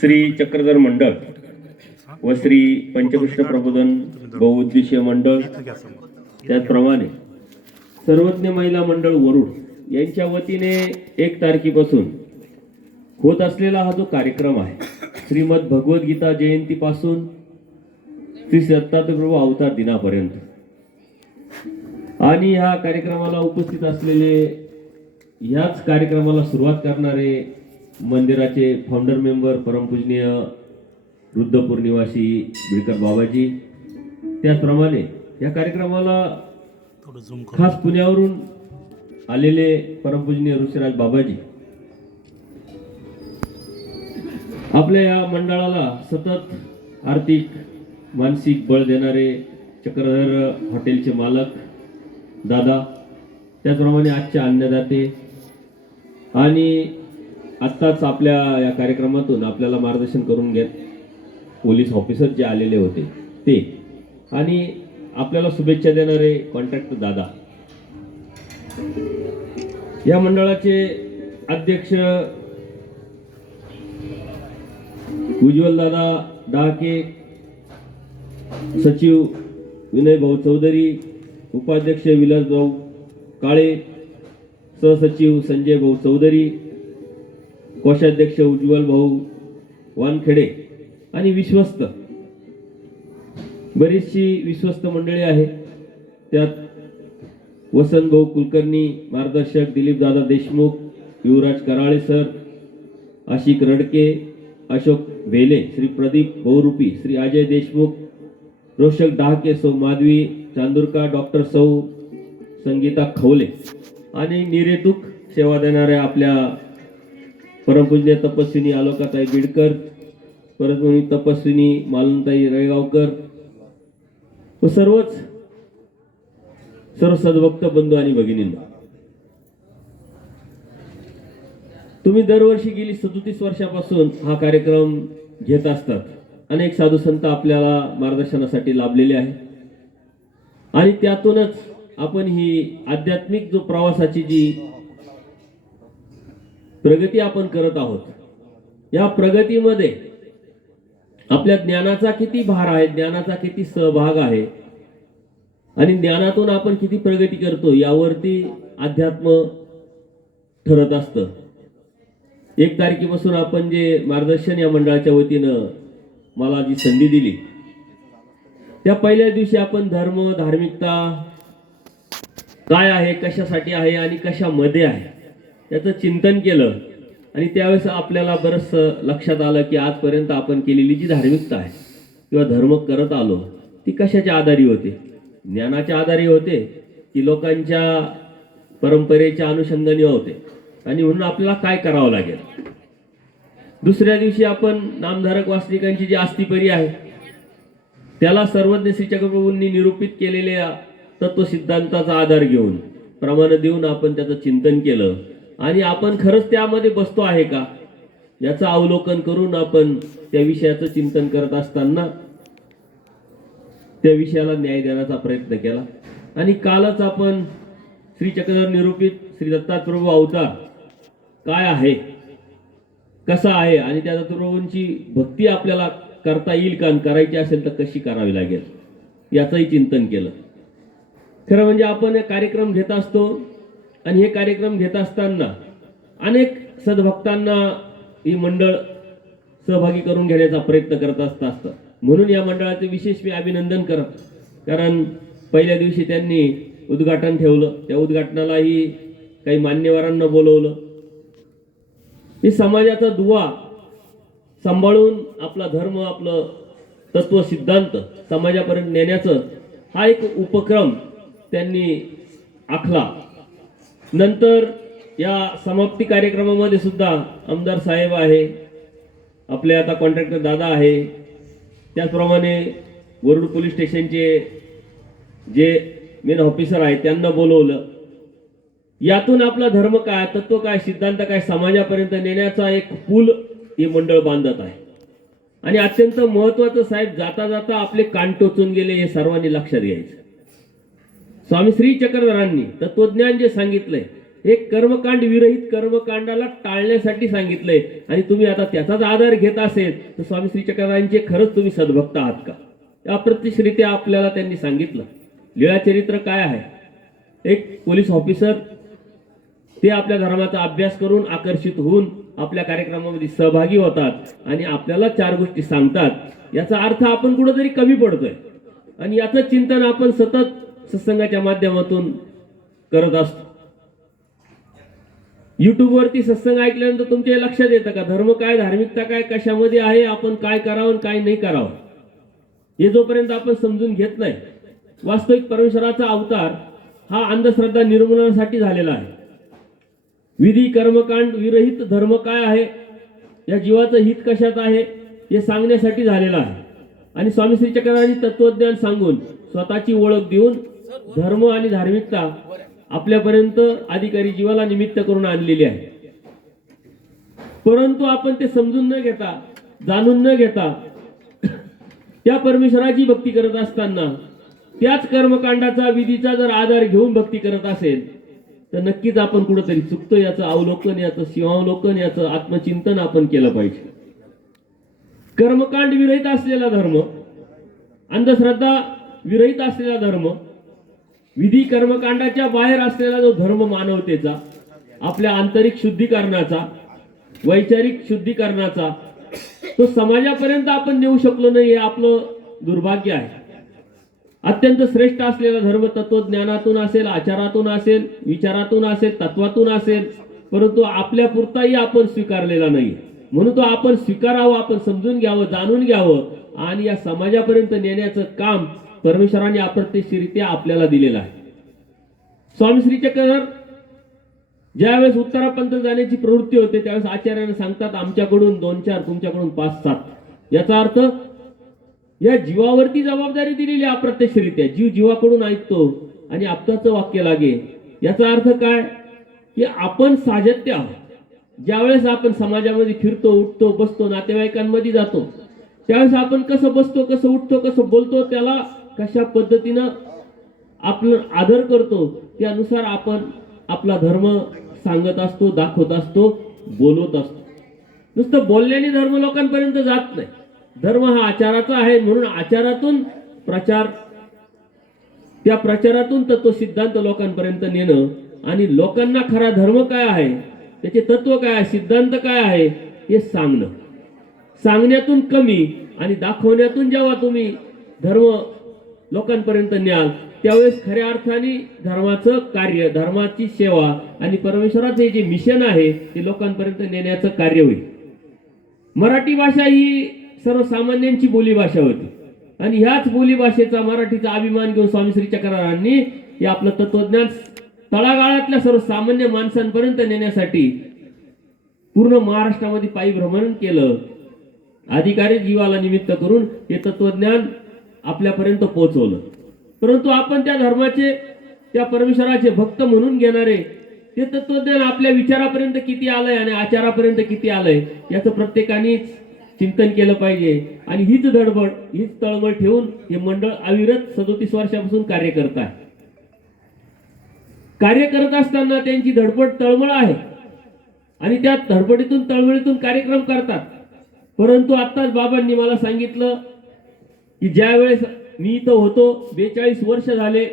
श्री चक्रधर मंडळ व श्री पंचकृष्ण प्रबोधन बहुउद्देशीय मंडळ, त्याचप्रमाणे सर्वज्ञ महिला मंडळ वरुड यांच्या वतीने 1 तारखेपासून होत असलेला हा जो कार्यक्रम आहे, श्रीमद भगवद्गीता जयंतीपासून श्री दत्तात्रय प्रभू अवतार दिनापर्यंत, आणि ह्या कार्यक्रमाला उपस्थित असलेले, ह्याच कार्यक्रमाला सुरुवात करणारे मंदिराचे फाउंडर मेंबर परमपूजनीय रुद्रपूर निवासी बिडकर बाबाजी, त्याचप्रमाणे या कार्यक्रमाला खास पुण्यावरून आलेले परमपूजनीय ऋषिराज बाबाजी, आपल्या या मंडळाला सतत आर्थिक मानसिक बळ देणारे चक्रधर हॉटेलचे मालक दादा, त्याचप्रमाणे आजचे अन्नदाते, आणि आत्ताच आपल्या या कार्यक्रमातून आपल्याला मार्गदर्शन करून घेत पोलीस ऑफिसर जे आलेले होते ते, आणि आपल्याला शुभेच्छा देणारे कॉन्ट्रॅक्टर दादा, या मंडळाचे अध्यक्ष उज्ज्वल दादा डहाके, सचिव विनय भाऊ चौधरी, उपाध्यक्ष विलास भाऊ काळे, सहसचिव संजय भाऊ चौधरी, कोषाध्यक्ष उज्ज्वल भाऊ वानखेडे, आणि विश्वस्त बरीचशी विश्वस्त मंडळी आहे. त्यात वसंत भाऊ कुलकर्णी मार्गदर्शक, दिलीप दादा देशमुख, युवराज कराळे सर, आशिक रडके, अशोक भेले, श्री प्रदीप बहुरूपी, श्री अजय देशमुख, रोषक डहाके, सौ माधवी चांदुरका, डॉक्टर सौ संगीता खवले, आणि निरेतूक सेवा देणाऱ्या आपल्या परमपूज्य तपस्विनी आलोकाताई बिडकर, परमपूज्य तपस्विनी मालनताई रळगावकर व सर्व सद्भक्त बंधू आणि भगिनींना, तुम्ही दरवर्षी गेली 37 वर्षापासून हा कार्यक्रम घेत असतात. अनेक साधू संत आपल्याला मार्गदर्शनासाठी लाभलेले आहे, आणि त्यातूनच आपण ही आध्यात्मिक जो प्रवासाची जी प्रगती आपण करत आहोत, या प्रगतीमध्ये आपल्या ज्ञानाचा किती भार आहे, ज्ञानाचा किती सहभाग आहे, आणि ज्ञानातून आपण किती प्रगती करतो यावरती अध्यात्म ठरत असतं. 1 तारखेपासून आपण जे मार्गदर्शन या मंडळाच्या वतीनं मला जी संधी दिली, त्या पहिल्या दिवशी आपण धर्म, धार्मिकता काय आहे, कशासाठी आहे आणि कशामध्ये आहे याचं चिंतन केलं, आणि त्यावेळेस आपल्याला बरंच लक्षात आलं की आजपर्यंत आपण केलेली जी धार्मिकता आहे किंवा धर्म करत आलो ती कशाच्या आधारी होते, ज्ञानाच्या आधारी होते की लोकांच्या परंपरेच्या अनुषंगाने होते, आणि म्हणून आपल्याला काय करावं लागेल. दुसऱ्या दिवशी आपण नामधारक वासनिकांची जी आस्तिपरी आहे त्याला सर्वज्ञ श्री चक्रप्रभूंनी निरूपित केलेल्या तत्वसिद्धांताचा आधार घेऊन, प्रमाण देऊन आपण त्याचं चिंतन केलं, आणि आपण खरंच त्यामध्ये बसतो आहे का याचं अवलोकन करून आपण त्या विषयाचं चिंतन करत असताना त्या विषयाला न्याय देण्याचा प्रयत्न केला. आणि कालच आपण श्री चक्रधर निरूपित श्री दत्तात्रय प्रभू अवतार काय आहे, कसा आहे, आणि त्या दत्तप्रभूंची भक्ती आपल्याला करता येईल का, करायची असेल तर कशी करावी लागेल याचंही चिंतन केलं. खरं म्हणजे आपण हे कार्यक्रम घेत असतो, आणि हे कार्यक्रम घेत असताना अनेक सद्भक्तांना ही मंडळ सहभागी करून घेण्याचा प्रयत्न करत असतात. म्हणून या मंडळाचे विशेष मी अभिनंदन करत, कारण पहिल्या दिवशी त्यांनी उद्घाटन ठेवलं, त्या उद्घाटनालाही काही मान्यवरांना बोलवलं. हे समाजाचा दुवा सांभाळून आपला धर्म, आपलं तत्व सिद्धांत समाजापर्यंत नेण्याचं हा एक उपक्रम त्यांनी आखला. नंतर या समाप्ती कार्यक्रमामध्ये सुद्धा आमदार साहेब आहे, आपले आता कॉन्ट्रॅक्टर दादा आहे, त्याचप्रमाणे वरुड पोलीस स्टेशनचे जे मेन ऑफिसर आहेत त्यांना बोलवलं. यातून आपला धर्म काय, तत्व काय, सिद्धांत काय समाजापर्यंत नेण्याचा एक पूल हे मंडळ बांधत आहे. आणि अत्यंत महत्वाचं साहेब, जाता जाता आपले कान टोचून गेले हे सर्वांनी लक्षात घ्यायचं. स्वामी श्री चक्रधरांनी तत्वज्ञान जे सांगितलंय एक कर्मकांड विरहित कर्मकांडाला टाळण्यासाठी सांगितलंय आणि तुम्ही आता त्याचाच आधार घेत असेल तर स्वामी श्री चक्रधरांचे खरंच तुम्ही सद्भक्त आहात का? अप्रत्यक्षरित्या आपल्याला त्यांनी सांगितलं. लीळाचरित्र काय आहे? एक पोलीस ऑफिसर ते आपल्या धर्माचा अभ्यास करून आकर्षित होऊन आपल्या कार्यक्रमामध्ये सहभागी होतात आणि आपल्याला 4 गोष्टी सांगतात. याचा अर्थ आपण कुठेतरी कमी पडतोय आणि याचं चिंतन आपण सतत सत्संगाच्या माध्यमातून करत असतो. युट्यूबवरती सत्संग ऐकल्यानंतर तुमच्या लक्षात येतं का धर्म काय, धार्मिकता काय, कशामध्ये आहे, आपण काय करावं काय नाही करावं, हे जोपर्यंत आपण समजून घेत नाही. वास्तविक परमेश्वराचा अवतार हा अंधश्रद्धा निर्मूलनासाठी झालेला आहे. विधी कर्मकांड विरहित धर्म काय आहे, या जीवाचं हित कशात आहे हे सांगण्यासाठी झालेला आहे. आणि स्वामी श्री चक्रधरांनी तत्वज्ञान सांगून स्वतःची ओळख देऊन धर्म आणि धार्मिकता आपल्यापर्यंत अधिकारी जीवाला निमित्त करून आणलेली आहे. परंतु आपण ते समजून न घेता, जाणून न घेता त्या परमेश्वराची भक्ती करत असताना त्याच कर्मकांडाचा विधीचा जर आधार घेऊन भक्ती करत असेल तर नक्कीच आपण कुठेतरी चुकतो. याचं अवलोकन, याचं शिवावलोकन, याचं आत्मचिंतन आपण केलं पाहिजे. कर्मकांड विरहित असलेला धर्म, अंधश्रद्धा विरहित असलेला धर्म, विधी कर्मकांडाच्या बाहेर असलेला जो धर्म मानवतेचा, आपल्या आंतरिक शुद्धीकरणाचा, वैचारिक शुद्धीकरणाचा, तो समाजापर्यंत आपण नेऊ शकलो नाही, हे आपलं दुर्भाग्य आहे. अत्यंत श्रेष्ठ असलेला धर्म तत्वज्ञानातून असेल, आचारातून असेल, विचारातून असेल, तत्वातून असेल, परंतु आपल्या पुरताही आपण स्वीकारलेला नाही. म्हणून तो आपण स्वीकारावं, आपण समजून घ्यावं, जाणून घ्यावं आणि या समाजापर्यंत नेण्याचं काम परमेश्वराने अप्रत्यक्षरित्या आपल्याला दिलेलं आहे. स्वामी श्री चक्रधर ज्यावेळेस उत्तरापंथ जाण्याची प्रवृत्ती होते त्यावेळेस आचार्यांना सांगतात, आमच्याकडून 2-4, तुमच्याकडून 5-7. याचा अर्थ या जीवावरती जबाबदारी दिलेली अप्रत्यक्षरित्या. जीव जीवाकडून ऐकतो आणि आपताचं वाक्य लागे. याचा अर्थ काय की आपण साजत्य आहोत. ज्यावेळेस आपण समाजामध्ये फिरतो, उठतो, बसतो, नातेवाईकांमध्ये जातो, त्यावेळेस आपण कसं बसतो, कसं उठतो, कसं बोलतो, त्याला कशा पद्धतीनं आपलं आदर करतो, त्यानुसार आपण आपला धर्म सांगत असतो, दाखवत असतो, बोलवत असतो. नुसतं बोलण्याने धर्म लोकांपर्यंत जात नाही. धर्म हा आचाराचा आहे. म्हणून आचारातून प्रचार, त्या प्रचारातून तत्व सिद्धांत लोकांपर्यंत नेणं आणि लोकांना खरा धर्म काय आहे, त्याचे तत्व काय आहे, सिद्धांत काय आहे हे सांगणं. सांगण्यातून कमी आणि दाखवण्यातून जेव्हा तुम्ही धर्म लोकांपर्यंत न्याल त्यावेळेस खऱ्या अर्थाने धर्माचं कार्य, धर्माची सेवा आणि परमेश्वराचे जे मिशन आहे ते लोकांपर्यंत नेण्याचं कार्य होईल. मराठी भाषा ही सर्वसामान्यांची बोलीभाषा होती आणि ह्याच बोलीभाषेचा, मराठीचा अभिमान घेऊन स्वामी श्री चक्रधरांनी हे आपलं तत्वज्ञान तळागाळातल्या सर्वसामान्य माणसांपर्यंत नेण्यासाठी पूर्ण महाराष्ट्रामध्ये पायी भ्रमण केलं. अधिकारी जीवाला निमित्त करून हे तत्वज्ञान आपल्यापर्यंत पोहोचवलं. परंतु आपण त्या धर्माचे, त्या परमेश्वराचे भक्त म्हणून घेणारे ते तत्वज्ञान आपल्या विचारापर्यंत किती आलंय आणि आचारापर्यंत किती आलंय याचं प्रत्येकाने चिंतन केलं पाहिजे. आणि हीच धडपड, हीच तळमळ ठेवून हे मंडळ अविरत 37 वर्षापासून कार्य करत आहे. कार्य करत असताना त्यांची धडपड, तळमळ आहे आणि त्या धडपडीतून, तळमळीतून कार्यक्रम करतात. परंतु आत्ताच बाबांनी मला सांगितलं की ज्यावेळेस मी इथं होतो, 42 वर्ष झाले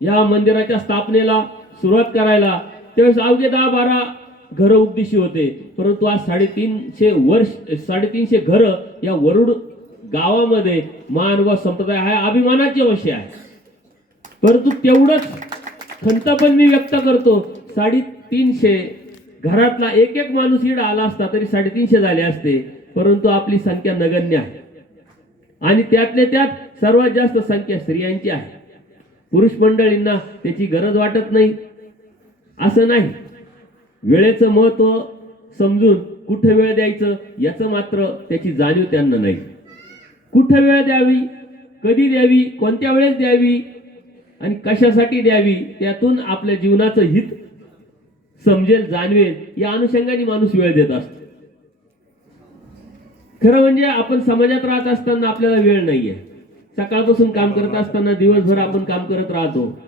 या मंदिराच्या स्थापनेला सुरुवात करायला, त्यावेळेस अवघे 10-12 घरं उपदिशी होते. परंतु आज 350 घरं या वरुड गावामध्ये महानुभाव संप्रदाय आहे, अभिमानाचे विषय आहे. परंतु तेवढंच खंत पण मी व्यक्त करतो, 350 घरातला एक माणूस इकडे आला असता तरी 350 झाले असते. परंतु आपली संख्या नगण्य आहे आणि त्यातल्या त्यात सर्वात जास्त संख्या स्त्रियांची आहे. पुरुष मंडळींना त्याची गरज वाटत नाही असं नाही. वेळेचं महत्व समजून कुठे वेळ द्यायचं याचं मात्र त्याची जाणीव त्यांना नाही. कुठे वेळ द्यावी, कधी द्यावी, कोणत्या वेळेस द्यावी आणि कशासाठी द्यावी, त्यातून आपल्या जीवनाचं हित समजेल, जाणवेल, या अनुषंगाने माणूस वेळ देत असतो. खरं म्हणजे आपण समाजात राहत असताना आपल्याला वेळ नाहीये. सकाळपासून काम करत असताना दिवसभर आपण काम करत राहतो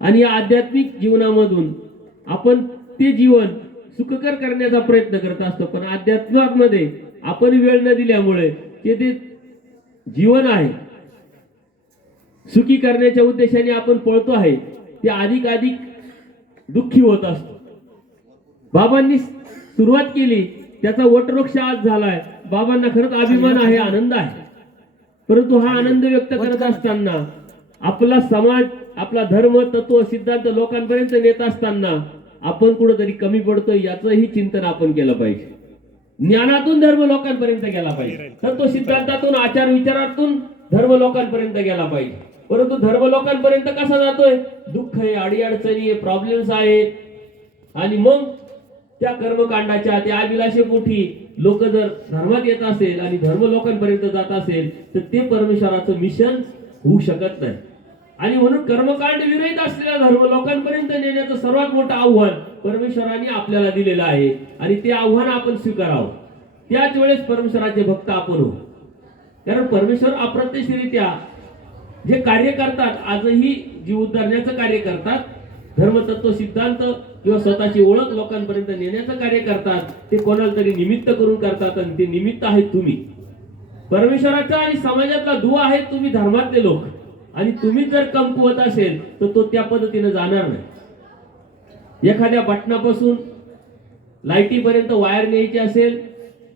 आणि या आध्यात्मिक जीवनामधून आपण ते जीवन सुखकर करण्याचा प्रयत्न करत असतो. पण अध्यात्मामध्ये आपण वेळ न दिल्यामुळे ते जीवन आहे सुखी करण्याच्या उद्देशाने आपण पळतो आहे ते अधिक दुःखी होत असतो. बाबांनी सुरुवात केली, त्याचा वटवृक्ष आज झालाय. बाबांना खरंच अभिमान आहे, आनंद आहे. परंतु हा आनंद व्यक्त करत असताना आपला समाज, आपला धर्म, तत्व, सिद्धांत लोकांपर्यंत नेत असताना आपण कुठेतरी कमी पडतोय याचंही चिंतन आपण केलं पाहिजे. ज्ञानातून धर्म लोकांपर्यंत गेला पाहिजे, तत्व सिद्धांतातून, आचार विचारातून धर्म लोकांपर्यंत गेला पाहिजे. परंतु धर्म लोकांपर्यंत कसा जातोय? दुःख आहे, अडीअडचणी आहे, प्रॉब्लेम्स आहे. आणि मग त्या कर्मकांडाच्या, त्या अभिलाषे पोटी लोक जर धर्मात येत असेल आणि धर्म लोकांपर्यंत जात असेल तर ते परमेश्वराचं मिशन होऊ शकत नाही. आणि म्हणून कर्मकांड विरहित असलेला धर्म लोकांपर्यंत नेण्याचं सर्वात मोठं आव्हान परमेश्वराने आपल्याला दिलेलं आहे आणि ते आव्हान आपण स्वीकारावं. त्याच वेळेस परमेश्वराचे भक्त आपण हो. कारण परमेश्वर अप्रत्यक्षरित्या जे कार्य करतात, आजही जीव उद्धारण्याचं कार्य करतात, धर्मतत्व सिद्धांत किंवा स्वतःची ओळख लोकांपर्यंत नेण्याचं कार्य करतात. ते कोणाला तरी निमित्त करून करतात आणि ते निमित्त आहेत तुम्ही. परमेश्वराचा आणि समाजातला दुवा आहे तुम्ही धर्मातले लोक. आणि तुम्ही जर कमकुवत असेल तर तो त्या पद्धतीने जाणार नाही. एखाद्या बटनापासून लाईटीपर्यंत वायर न्यायची असेल,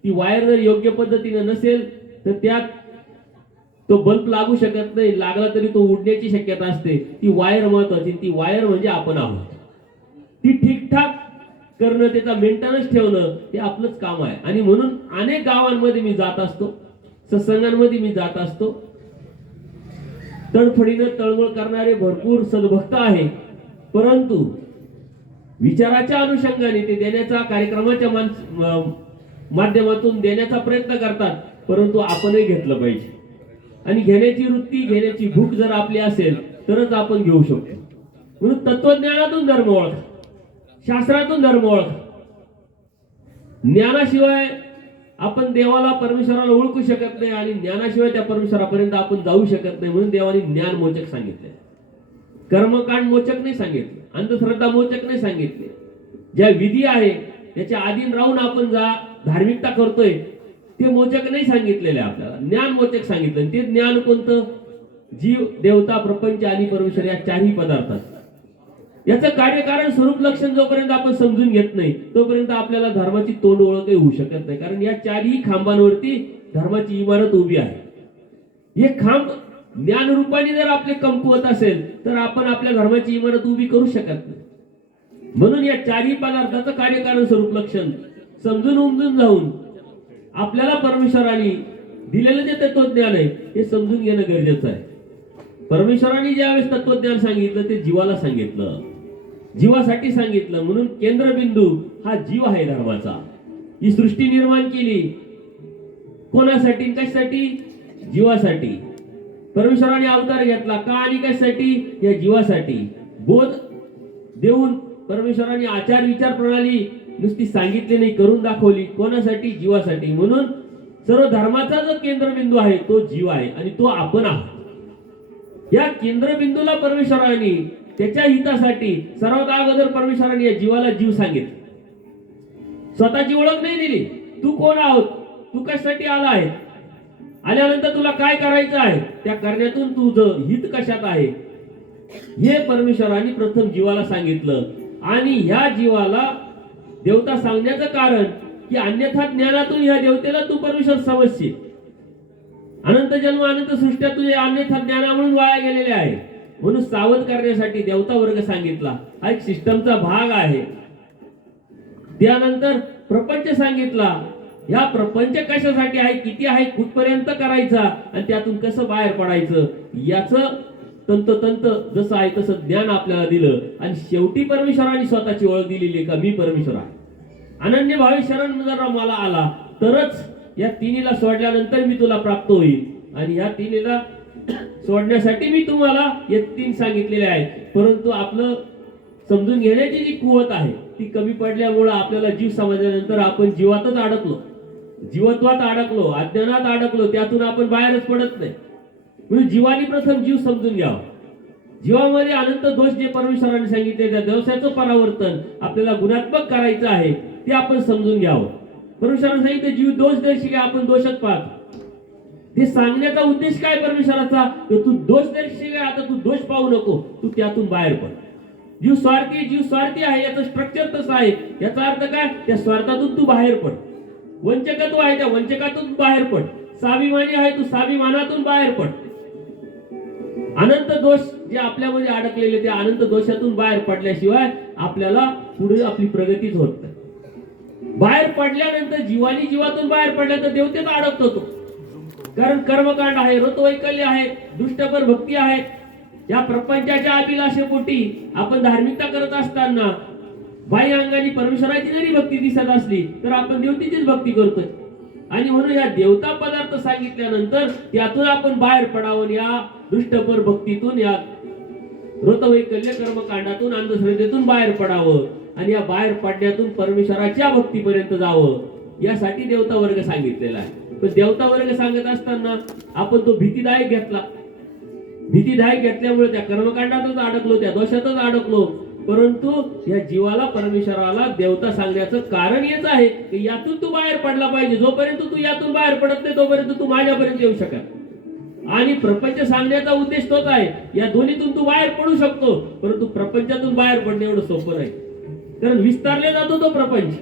ती वायर जर योग्य पद्धतीने नसेल तर त्यात तो बल्ब लागू शकत नाही. लागला तरी तो उडण्याची शक्यता असते. ती वायर महत्वाची. ती वायर म्हणजे आपण आहोत. ती ठीकठाक करणं, त्याचा मेंटेनन्स ठेवणं हे आपलंच काम आहे. आणि म्हणून अनेक गावांमध्ये मी जात असतो, सत्संगांमध्ये मी जात असतो. तडफडीनं तळमळ करणारे भरपूर सद्भक्त आहे. परंतु विचाराच्या अनुषंगाने ते देण्याचा, कार्यक्रमाच्या माध्यमातून देण्याचा प्रयत्न करतात. परंतु आपणही घेतलं पाहिजे. आणि घेण्याची वृत्ती, घेण्याची भूक जर आपली असेल तरच आपण घेऊ शकतो. म्हणून तत्वज्ञानातून धर्म ओळख, शास्त्रातून धर्म ओळख. ज्ञानाशिवाय आपण देवाला, परमेश्वराला ओळखू शकत नाही आणि ज्ञानाशिवाय त्या परमेश्वरापर्यंत आपण जाऊ शकत नाही. म्हणून देवाने ज्ञान मोचक सांगितले, कर्मकांड मोचक नाही सांगितले, अंधश्रद्धा मोचक नाही सांगितले. ज्या विधी आहे त्याच्या अधीन राहून आपण धार्मिकता करतोय ते मोचक नाही सांगितलेले, आपल्याला ज्ञान मोचक सांगितलं. ते ज्ञान कोणतं? जीव, देवता, प्रपंच आणि परमेश्वर या चारही पदार्थात. याचं कार्यकारण, स्वरूप, लक्षण जोपर्यंत आपण समजून घेत नाही तोपर्यंत आपल्याला धर्माची तोंड ओळखही होऊ शकत नाही. कारण या चारही खांबांवरती धर्माची इमारत उभी आहे. हे खांब ज्ञान रूपाने जर आपले कमकुवत असेल तर आपण आपल्या धर्माची इमारत उभी करू शकत नाही. म्हणून या चारही पदार्थाचं कार्यकारण, स्वरूप, लक्षण समजून उमजून जाऊन आपल्याला परमेश्वराने दिलेलं जे तत्वज्ञान आहे हे समजून घेणं गरजेचं आहे. परमेश्वराने ज्यावेळेस तत्वज्ञान सांगितलं ते जीवाला सांगितलं, जीवासाठी सांगितलं. म्हणून केंद्रबिंदू हा जीव आहे धर्माचा. ही सृष्टी निर्माण केली कोणासाठी, कशासाठी? जीवासाठी. परमेश्वराने अवतार घेतला का आणि कशासाठी? या जीवासाठी. बोध देऊन परमेश्वराने आचार विचार प्रणाली नुसती सांगितली नाही, करून दाखवली. कोणासाठी? जीवासाठी. म्हणून सर्व धर्माचा जो केंद्रबिंदू आहे तो जीव आहे आणि तो आपण आहोत. या केंद्रबिंदूला परमेश्वराने त्याच्या हितासाठी सर्वात अगोदर परमेश्वराने या जीवाला जीव सांगितलं. स्वतःची ओळख नाही दिली. तू कोण आहोत, तू कशासाठी आला आहे, आल्यानंतर तुला काय करायचं आहे, त्या करण्यातून तुझं हित कशात आहे हे परमेश्वराने प्रथम जीवाला सांगितलं. आणि ह्या जीवाला देवता सांगण्याचं कारण की अन्यथा ज्ञानातून ह्या देवतेला तू परमेश्वर समजशील. अनंत जन्म, अनंत सृष्ट्या तुझे अन्यथा ज्ञानामुळे वाया गेलेले आहे. म्हणून सावध करण्यासाठी देवता वर्ग सांगितला. हा एक सिस्टमचा भाग आहे. त्यानंतर प्रपंच सांगितला. ह्या प्रपंच कशासाठी आहे, किती आहे, कुठपर्यंत करायचा आणि त्यातून कसं बाहेर पडायचं याचं तंतोतंत जसं आहे तसं ज्ञान आपल्याला दिलं. आणि शेवटी परमेश्वराने स्वतःची ओळख दिलेली का मी परमेश्वर आहे. अनन्य भावी शरण जर मला आला तरच या तिन्हीला सोडल्यानंतर मी तुला प्राप्त होईल. आणि या तिन्हीला सोडण्यासाठी मी तुम्हाला हे तीन सांगितलेले आहे. परंतु आपलं समजून घेण्याची जी कुवत आहे ती कमी पडल्यामुळे आपल्याला जीव समजल्यानंतर आपण जीवातच अडकलो, जीवत्वात अडकलो, अज्ञानात अडकलो. त्यातून आपण बाहेरच पडत नाही. म्हणून जीवानी प्रथम जीव समजून घ्यावा. जीवामध्ये अनंत दोष जे परमेश्वराने सांगितले त्या दोषाचं परावर्तन आपल्याला गुणात्मक करायचं आहे ते आपण समजून घ्यावं. परमेश्वराने सांगितलं जीव दोष दर्शिका, आपण दोषच पाहतो. ते सांगण्याचा उद्देश काय परमेश्वराचा? तू दोष दर्शिका, आता तू दोष पाहू नको, तू त्यातून बाहेर पड. जीव स्वार्थी आहे, याचं स्ट्रक्चर तसं आहे. याचा अर्थ काय? त्या स्वार्थातून तू बाहेर पड. वंचकत्व आहे, त्या वंचकातून बाहेर पड. स्वाभिमानी आहे, तू स्वाभिमानातून बाहेर पड. अनंत दोष जे आपल्यामध्ये अडकलेले त्या अनंत दोषातून बाहेर पडल्याशिवाय आपल्याला पुढे आपली प्रगतीच होत नाही. बाहेर पडल्यानंतर जीवातून बाहेर पडल्यानंतर देवतेत अडकतो तो. कारण कर्मकांड आहे, ऋतवैकल्य आहे, दुष्टपर भक्ती आहे. या प्रपंचाच्या अभिलाषेपोटी आपण धार्मिकता करत असताना बाह्य अंगाने परमेश्वराची जरी भक्ती दिसत असली तर आपण देवतेचीच भक्ती करतोय. आणि म्हणून या देवता पदार्थ सांगितल्यानंतर त्यातून आपण बाहेर पडावं, या दुष्टपर भक्तीतून, या ऋतवैकल्य कर्मकांडातून, अंधश्रद्धेतून बाहेर पडावं आणि या बाहेर पडण्यातून परमेश्वराच्या भक्तीपर्यंत जावं. यासाठी देवता वर्ग सांगितलेला आहे. पण देवता वर्ग सांगत असताना आपण तो भीतीदायक घेतला. भीतीदायक घेतल्यामुळे त्या कर्मकांडातच अडकलो, त्या दोषातच अडकलो. परंतु या जीवाला, परमेश्वराला देवता सांगण्याचं कारण हेच आहे की यातून तू बाहेर पडला पाहिजे. जोपर्यंत तू यातून बाहेर पडत नाही तोपर्यंत तू माझ्यापर्यंत येऊ शकत. आणि प्रपंच सांगण्याचा उद्देश तोच आहे. या दोन्हीतून तू बाहेर पडू शकतो, परंतु प्रपंचातून बाहेर पडणे एवढं सोपं नाही. कारण विस्तारले जातो तो प्रपंच,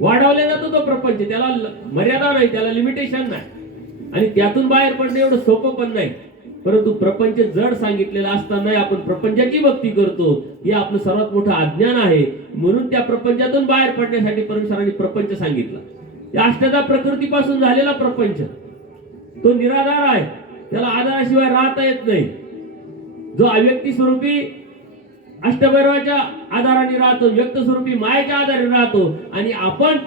वाढवले जातो तो प्रपंच, त्याला मर्यादा नाही, त्याला लिमिटेशन नाही. आणि त्यातून बाहेर पडणे एवढं सोपं पण नाही. परंतु प्रपंच जड सांगितलेला असताना आपण प्रपंचाची भक्ती करतो, हे आपलं सर्वात मोठं अज्ञान आहे. म्हणून त्या प्रपंचातून बाहेर पडण्यासाठी परमेश्वराने प्रपंच सांगितला. या अष्टधा प्रकृतीपासून झालेला प्रपंच तो निराधार आहे, त्याला आधाराशिवाय राहता येत नाही. जो अव्यक्ती स्वरूपी अष्टभैरवाच्या आधाराने राहतो, व्यक्त स्वरूपी मायेच्या आधारे राहतो. आणि आपण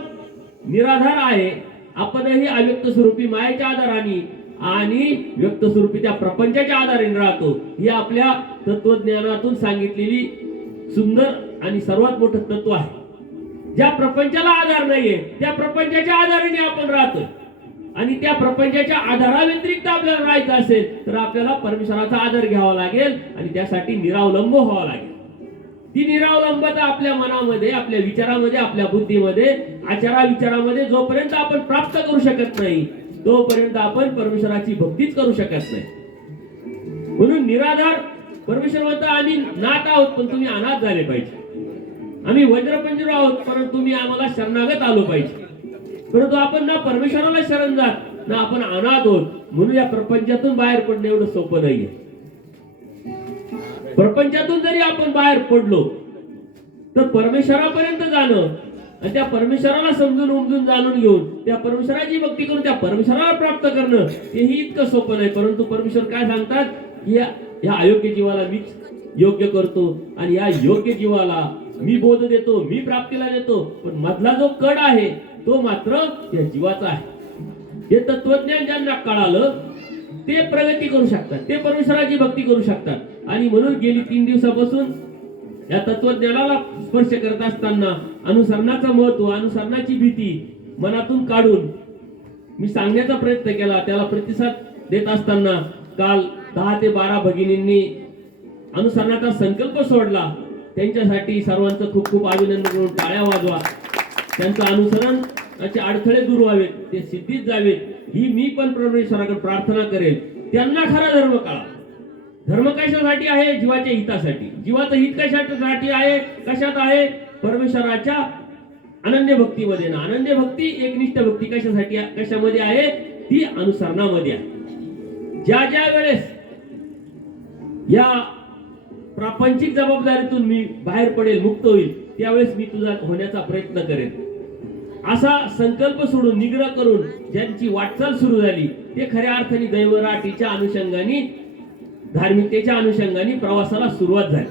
निराधार आहे, आपणही अव्यक्त स्वरूपी मायेच्या आधाराने आणि व्यक्त स्वरूपी त्या प्रपंचाच्या आधाराने राहतो. ही आपल्या तत्वज्ञानातून सांगितलेली सुंदर आणि सर्वात मोठं तत्व आहे. ज्या प्रपंचाला आधार नाहीये त्या प्रपंचाच्या आधाराने आपण राहतोय. आणि त्या प्रपंचाच्या आधाराव्यतिरिक्त आपल्याला राहायचं असेल तर आपल्याला परमेश्वराचा आधार घ्यावा लागेल आणि त्यासाठी निरावलंब व्हावं लागेल. ती निरावलंबता आपल्या मनामध्ये, आपल्या विचारामध्ये, आपल्या बुद्धीमध्ये, आचारा विचारामध्ये जोपर्यंत आपण प्राप्त करू शकत नाही तोपर्यंत आपण परमेश्वराची भक्तीच करू शकत नाही. म्हणून निराधार परमेश्वर म्हणता आम्ही नाथ आहोत पण तुम्ही अनाथ झाले पाहिजे. आम्ही वज्रपंजर आहोत परंतु तुम्ही आम्हाला शरणागत आलो पाहिजे. परंतु आपण ना परमेश्वराला शरण जात ना आपण अनाथ होत. म्हणून या प्रपंचातून बाहेर पडणं एवढं सोपं नाहीये. प्रपंचातून जरी आपण बाहेर पडलो तर परमेश्वरापर्यंत जाणं आणि त्या परमेश्वराला समजून उमजून जाणून घेऊन त्या परमेश्वराची भक्ती करून त्या परमेश्वराला प्राप्त करणं हेही इतकं सोपं नाही. परंतु परमेश्वर काय सांगतात, या अयोग्य जीवाला मीच योग्य करतो आणि या योग्य जीवाला मी बोध देतो, मी प्राप्तीला देतो. पण मधला जो कड आहे तो मात्र त्या जीवाचा आहे. हे तत्वज्ञान ज्यांना कळालं ते प्रगती करू शकतात, ते परमेश्वराची भक्ती करू शकतात. आणि म्हणून गेली 3 दिवसापासून या तत्वज्ञानाला स्पर्श करत असताना अनुसरणाचं महत्व, अनुसरणाची भीती मनातून काढून मी सांगण्याचा प्रयत्न केला. त्याला प्रतिसाद देत असताना काल 10 ते 12 भगिनींनी अनुसरणाचा संकल्प सोडला. त्यांच्यासाठी सर्वांचं खूप खूप अभिनंदन करून टाळ्या वाजवा. त्यांचं अनुसरणाचे अडथळे दूर व्हावेत, ते सिद्धीत जावेत ही मी पण परमेश्वराकडे प्रार्थना करेल. त्यांना खरा धर्म कळा. धर्म कशासाठी आहे? जीवाच्या हितासाठी. जीवाचं हित कशासाठी आहे? कशात आहे? परमेश्वराच्या अनन्य भक्तीमध्ये ना. अनन्य भक्ती, एकनिष्ठ भक्ती कशासाठी, कशामध्ये आहे? ती अनुसरणामध्ये आहे. ज्या वेळेस या प्रापंचिक जबाबदारीतून मी बाहेर पडेल, मुक्त होईल, त्यावेळेस मी तुझा होण्याचा प्रयत्न करेन असा संकल्प सोडून, निग्रह करून ज्यांची वाटचाल सुरू झाली ते खऱ्या अर्थाने दैवराटीच्या अनुषंगाने, धार्मिकतेच्या अनुषंगाने प्रवासाला सुरुवात झाली.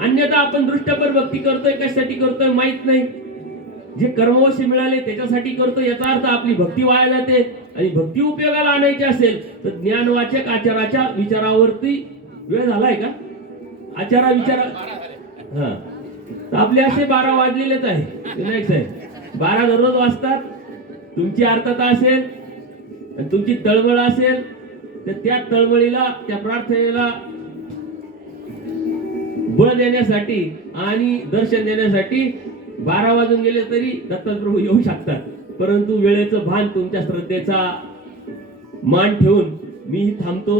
अन्यथा आपण दृष्टपर भक्ती करतोय, कशासाठी करतोय माहित नाही. जे कर्मवश मिळाले त्याच्यासाठी करतोय, याचा अर्थ आपली भक्ती वाया जाते. आणि भक्ती उपयोगाला आणायची असेल तर ज्ञानवाचक आचाराच्या विचारावरती वेळ झालाय का? आचारा विचार हा तर आपले असे 12 वाजलेलेच आहे विनायक साहेब. 12 दररोज वाजतात. तुमची अर्थता असेल आणि तुमची तळमळ असेल तर त्या तळमळीला, त्या प्रार्थनेला बळ देण्यासाठी आणि दर्शन देण्यासाठी 12 वाजून गेले तरी दत्तात्रय प्रभू येऊ शकतात, परंतु वेळेचं भान, तुमच्या श्रद्धेचा मान ठेवून मी थांबतो.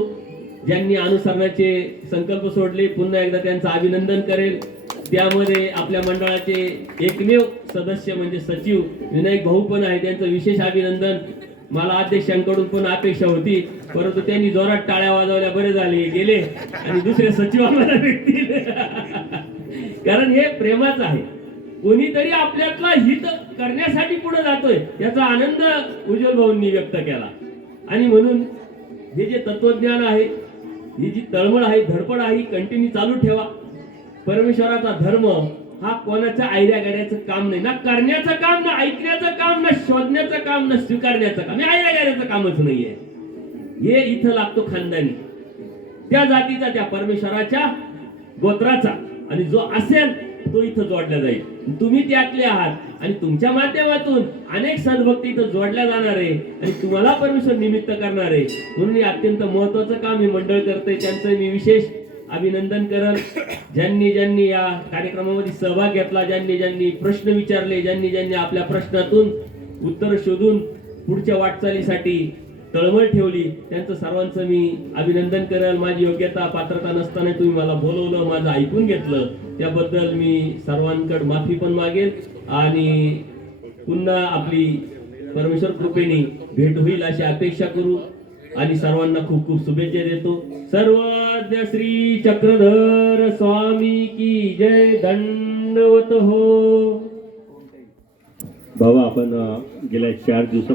ज्यांनी अनुसरणाचे संकल्प सोडले पुन्हा एकदा त्यांचं अभिनंदन करेल. त्यामध्ये आपल्या मंडळाचे एकमेव सदस्य म्हणजे सचिव विनायक भाऊ पण आहे, त्यांचं विशेष अभिनंदन. मला अध्यक्षांकडून पण अपेक्षा होती, परंतु त्यांनी जोरात टाळ्या वाजवल्या, बरे झाले गेले आणि दुसरे सचिव आम्हाला भेटतील. कारण हे प्रेमाचं आहे. कोणीतरी आपल्यातला हित करण्यासाठी पुढे जातोय याचा आनंद उज्ज्वल भाऊंनी व्यक्त केला. आणि म्हणून हे जे तत्वज्ञान आहे, ही जी तळमळ आहे, धडपड आहे, कंटिन्यू चालू ठेवा. परमेश्वराचा धर्म हा कोणाच्या आयऱ्या गाड्याचं काम नाही, ना करण्याचं काम, ना ऐकण्याचं काम, ना शोधण्याचं काम, ना स्वीकारण्याचं काम. हे आयऱ्या गाड्याचं कामच नाहीये. हे इथं लागतो खानदानी, त्या जातीचा, त्या परमेश्वराच्या गोत्राचा, आणि जो असेल तो इथं जोडला जाईल. तुम्ही त्यातले आहात आणि तुमच्या माध्यमातून अनेक सद्भक्ती इथं जोडल्या जाणार आहे आणि तुम्हाला परमेश्वर निमित्त करणार आहे. म्हणून हे अत्यंत महत्वाचं काम हे मंडळ करतंय, त्यांचं मी विशेष अभिनंदन करल. ज्यांनी ज्यांनी या कार्यक्रमामध्ये सहभाग घेतला, ज्यांनी ज्यांनी प्रश्न विचारले, ज्यांनी ज्यांनी आपल्या प्रश्नातून उत्तर शोधून पुढच्या वाटचालीसाठी तळमळ ठेवली, त्यांचं सर्वांचं मी अभिनंदन करेल. माझी योग्यता पात्रता नसताना तुम्ही मला बोलवलं, माझं ऐकून घेतलं, त्याबद्दल मी सर्वांकडे माफी पण मागेल. आणि पुन्हा आपली परमेश्वर कृपेने भेट होईल अशी अपेक्षा करू आणि सर्वांना खूप खूप शुभेच्छा देतो. सर्वज्ञ श्री चक्रधर स्वामी की जय. दंडवत हो. बाबा, आपण गेल्या 4 दिवसा